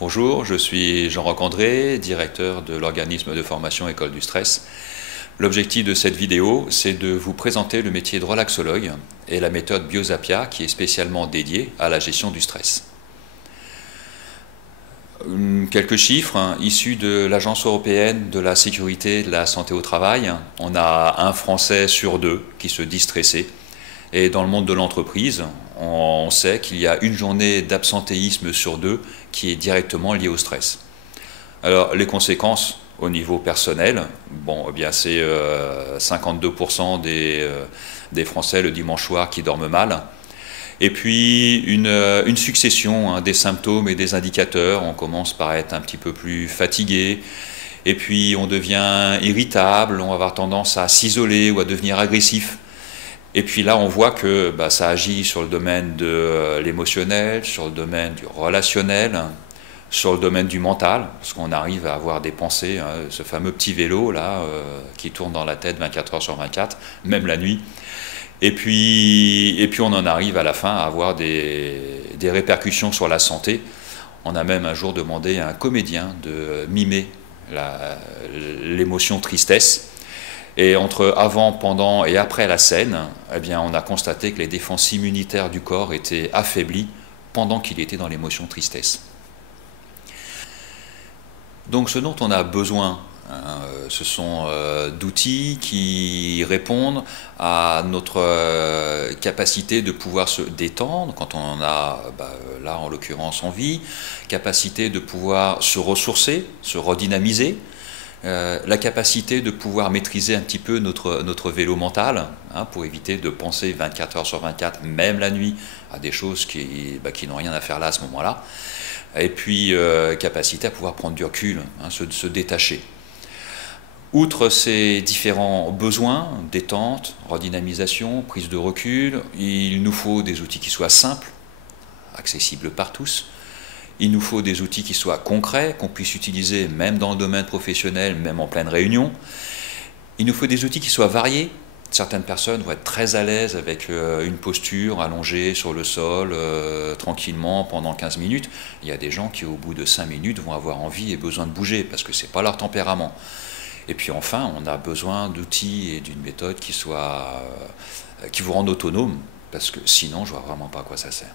Bonjour, je suis Jean-Roch André, directeur de l'organisme de formation École du Stress. L'objectif de cette vidéo, c'est de vous présenter le métier de relaxologue et la méthode Biosapia qui est spécialement dédiée à la gestion du stress. Quelques chiffres issus de l'Agence européenne de la sécurité et de la santé au travail. On a un Français sur deux qui se dit stressé. Et dans le monde de l'entreprise, on sait qu'il y a une journée d'absentéisme sur deux qui est directement liée au stress. Alors les conséquences au niveau personnel, bon, eh bien c'est 52% des Français le dimanche soir qui dorment mal. Et puis une succession des symptômes et des indicateurs. On commence par être un petit peu plus fatigué, et puis on devient irritable, on va avoir tendance à s'isoler ou à devenir agressif. Et puis là, on voit que ça agit sur le domaine de l'émotionnel, sur le domaine du relationnel, sur le domaine du mental, parce qu'on arrive à avoir des pensées, ce fameux petit vélo là, qui tourne dans la tête 24 heures sur 24, même la nuit. Et puis on en arrive à la fin à avoir des répercussions sur la santé. On a même un jour demandé à un comédien de mimer l'émotion tristesse. Et entre avant, pendant et après la scène, eh bien, on a constaté que les défenses immunitaires du corps étaient affaiblies pendant qu'il était dans l'émotion tristesse. Donc ce dont on a besoin, ce sont d'outils qui répondent à notre capacité de pouvoir se détendre quand on a, là en l'occurrence, envie, capacité de pouvoir se ressourcer, se redynamiser, la capacité de pouvoir maîtriser un petit peu notre vélo mental, pour éviter de penser 24 heures sur 24, même la nuit, à des choses qui n'ont rien à faire là à ce moment-là. Et puis capacité à pouvoir prendre du recul, se détacher. Outre ces différents besoins, détente, redynamisation, prise de recul, il nous faut des outils qui soient simples, accessibles par tous. Il nous faut des outils qui soient concrets, qu'on puisse utiliser même dans le domaine professionnel, même en pleine réunion. Il nous faut des outils qui soient variés. Certaines personnes vont être très à l'aise avec une posture allongée sur le sol, tranquillement, pendant 15 minutes. Il y a des gens qui, au bout de 5 minutes, vont avoir envie et besoin de bouger, parce que ce n'est pas leur tempérament. Et puis enfin, on a besoin d'outils et d'une méthode qui vous rendent autonome, parce que sinon, je ne vois vraiment pas à quoi ça sert.